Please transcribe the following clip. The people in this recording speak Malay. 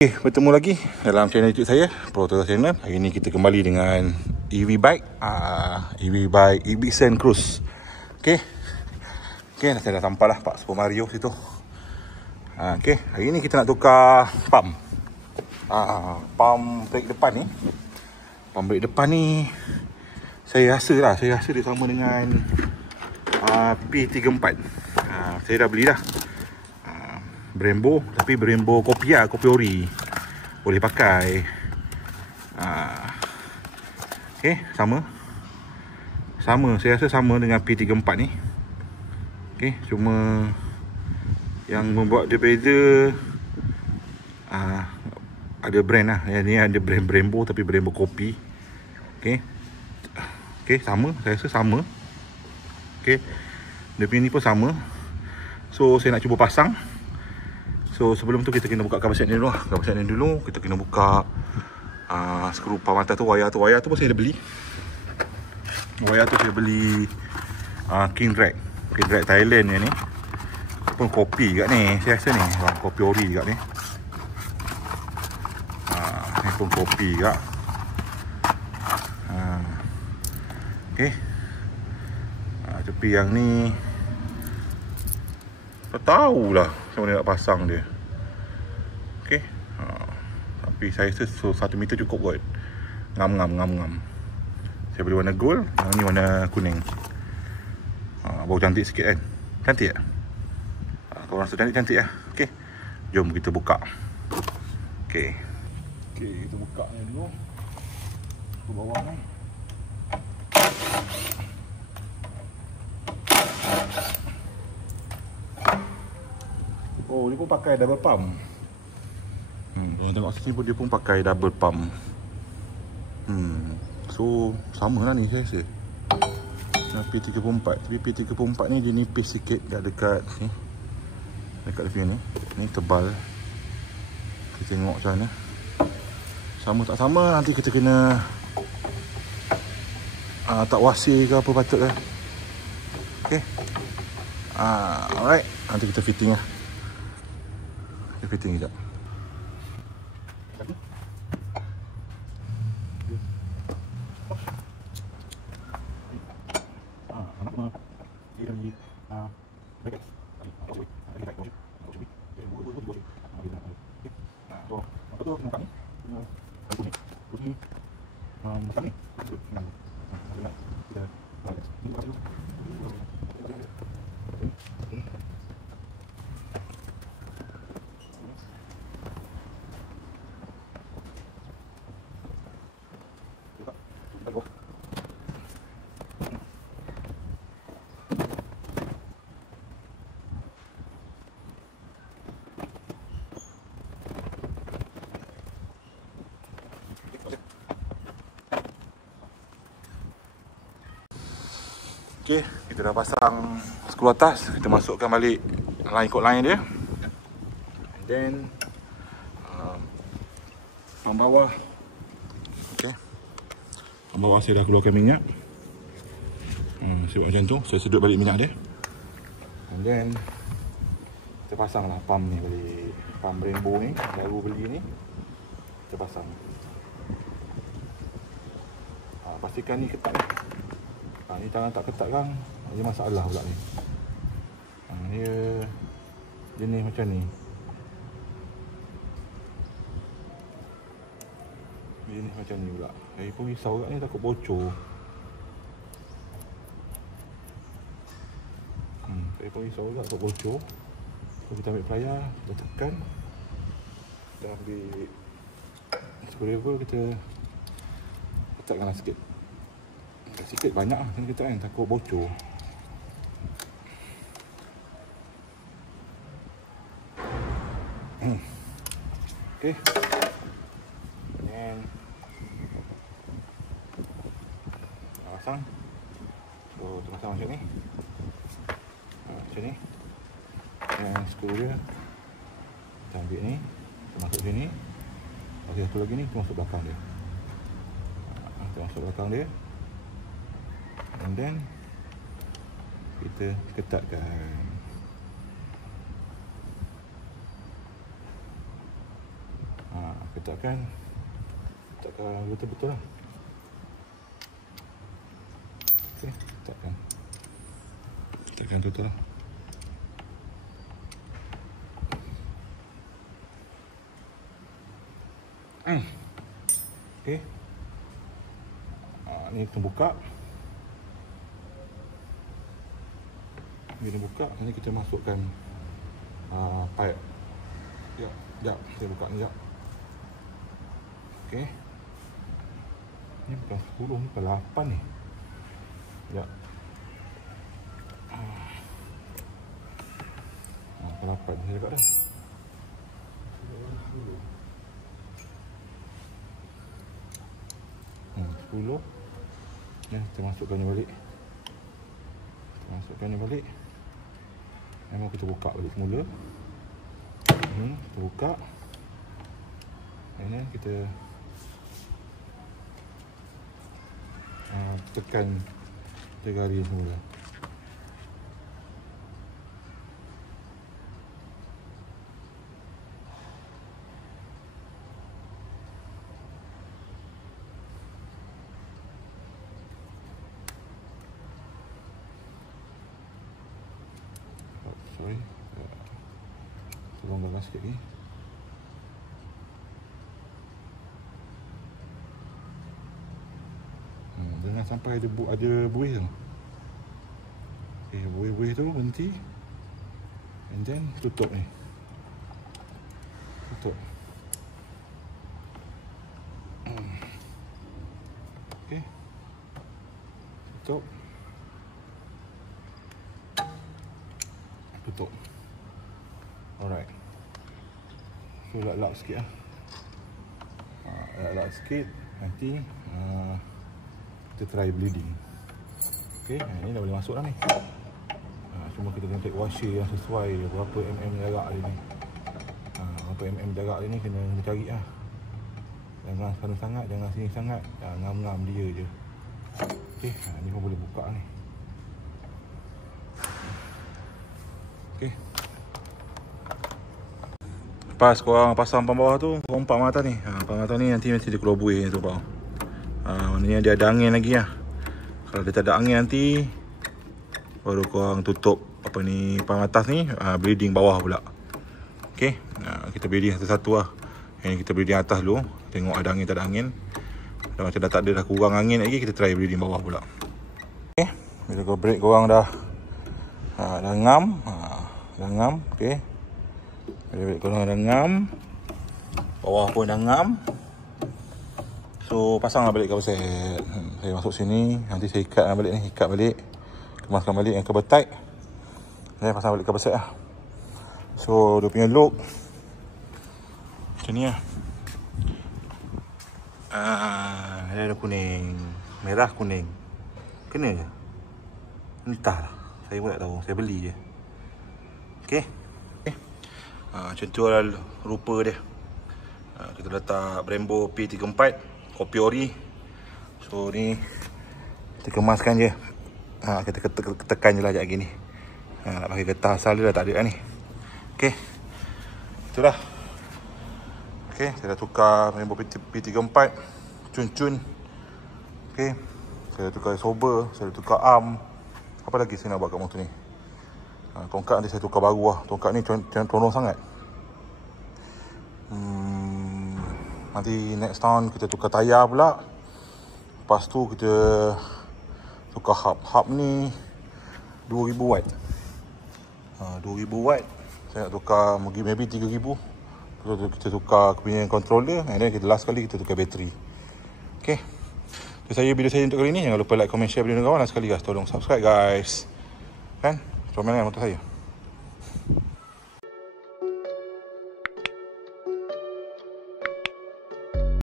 Okay, bertemu lagi dalam channel YouTube saya, Pro Toyota Channel. Hari ini kita kembali dengan EV bike, Ibixen Cruise. Okay, saya dah sampai lah Pak Super Mario situ. Okay, hari ini kita nak tukar pump. Pump brake depan ni. Pump brake depan ni saya rasa dia sama dengan P34. Saya dah beli dah. Brembo, tapi Brembo kopi ori. Boleh pakai. Okay, sama. Saya rasa sama dengan P34 ni. Okay, cuma yang membuat dia beza, ada brand lah. Yang ni ada brand Brembo, tapi Brembo kopi. Okay, sama. Saya rasa sama. Okay, dia punya ni pun sama. So saya nak cuba pasang. So sebelum tu kita kena buka cover set ni dulu lah. Cover set ni dulu kita kena buka skru pump atas tu. Wayar tu pun saya dah beli. Wayar tu saya beli King Drag Thailand ni. Pun kopi kat ni. Saya rasa ni kopi ori kat ni. Ni pun kopi kat. Okay, tepi yang ni tak tahulah macam mana nak pasang dia. Okay, tapi saya rasa 1 meter cukup kot. Ngam. Saya beli warna gold, yang ni warna kuning. Bau cantik sikit kan. Cantik tak? Kalau rasa cantik lah. Okay, jom kita buka. Okay, kita buka ni dulu. Ke bawah ni. Oh, dia pun pakai double pump. Kalau tengok sini pun dia pun pakai double pump. So sama lah ni saya rasa. P34. Tapi P34 ni dia nipis sikit dekat ni. Dekat dia punya ni. Ni tebal. Kita tengok macam mana. Sama tak sama, nanti kita kena tak wasir ke apa patut lah. Okay, alright. Nanti kita fitting lah. Kita fitting sekejap. Okay, kita dah pasang skru atas. Kita masukkan balik ikut line dia. And then pump bawah. Okay, pump bawah saya dah keluarkan minyak. Saya buat macam tu. Saya sedut balik minyak dia. And then kita pasang lah pump ni balik. Pump Brembo ni, baru beli ni. Kita pasang. Pastikan ni ketat. Ni tangan tak ketat kan, dia masalah pula ni. Dia jenis macam ni. Jenis macam ni pula. Saya pun risau kat ni, takut bocor. Saya pun risau juga takut bocor. So kita ambil plier, kita tekan. Kita ambil screwdriver, kita ketatkanlah sikit. Sikit banyak lah, kita kan takut bocor. Okay, dan pasang. So terpasang macam ni. Macam ni. Dan skru dia kita ambil ni, kita masuk sini. Okey, satu lagi ni kita masuk belakang dia. Kita masuk belakang dia. And then kita ketatkan. Letakkan betul-betul lah. Okey, letakkan betul lah. Okey. Ni kita buka. Bila buka, ni kita masukkan pipe. Sekejap, saya buka ni sekejap. Okey. Ni bukan 10, ni bukan 8 ni. Sekejap. 8 saya cakap dah. 10. Ya, kita masukkannya balik. Memang kita buka balik semula. Kita buka. Ini kita tekan jari semula. Sorry, tolong gagas sikit ni. Jangan sampai ada buih tu. Okay, buih tu berhenti. And then tutup ni. Tutup. Okay. Tutup. Tutup. Alright. So lap sikit lah. Lap sikit. Nanti kita try bleeding. Okay, ni dah boleh masuk dah ni. Cuma kita kena take washer yang sesuai berapa mm jarak dia ni. Berapa mm jarak dia ni kena cari lah. Jangan sana sangat, jangan sini sangat. Ngam-ngam dia je. Okay, ni pun boleh buka ni. Okay. Lepas korang pasang pam bawah tu, korang pam atas ni. Pam atas ni nanti mesti dia keluar buih tu bawah. Maknanya dia ada angin lagi lah. Kalau dia tak ada angin nanti, baru korang tutup apa ni pam atas ni, bleeding bawah pula. Okay, kita bleeding satu-satu lah. Yang kita bleeding atas dulu, tengok ada angin tak ada angin. Dan macam dah tak ada, dah kurang angin lagi, kita try bleeding bawah pula. Okay, bila kau break korang dah ngam. Dah ngam, okay. Bila korang dah ngam, bawah pun dah ngam. So pasanglah balik cover set. Saya masuk sini, nanti saya ikatlah balik ni, ikat balik. Kemaskan balik yang cover tight. Saya pasang balik cover set lah. So dia punya look macam ni lah. Dia ada kuning, merah kuning. Kena ke? Entahlah, saya pun tak tahu, saya beli je. Okay. Macam tu lah rupa dia. Kita letak Brembo P34 kopi ori. So ni kita kemaskan je. Kita tekan je lah sekejap lagi ni. Nak pakai getah asal dia dah tak ada lah ni. Okay, itulah. Okay, saya dah tukar Brembo P34 cun-cun. Okay, saya dah tukar sober, saya dah tukar arm. Apa lagi saya nak buat kat motor ni? Tongkat nanti saya tukar baru lah. Tongkat ni tolong sangat. Nanti next tahun kita tukar tayar pula. Lepas tu kita tukar hub. Hub ni 2000 watt. 2000 watt. Saya nak tukar maybe 3000. Kita tukar punya controller. And then kita last kali kita tukar bateri. Okay, so saya video saya untuk kali ni. Jangan lupa like, comment, share video dengan kawan. Dan sekali guys, tolong subscribe guys. Kan? Comel kan motor saya.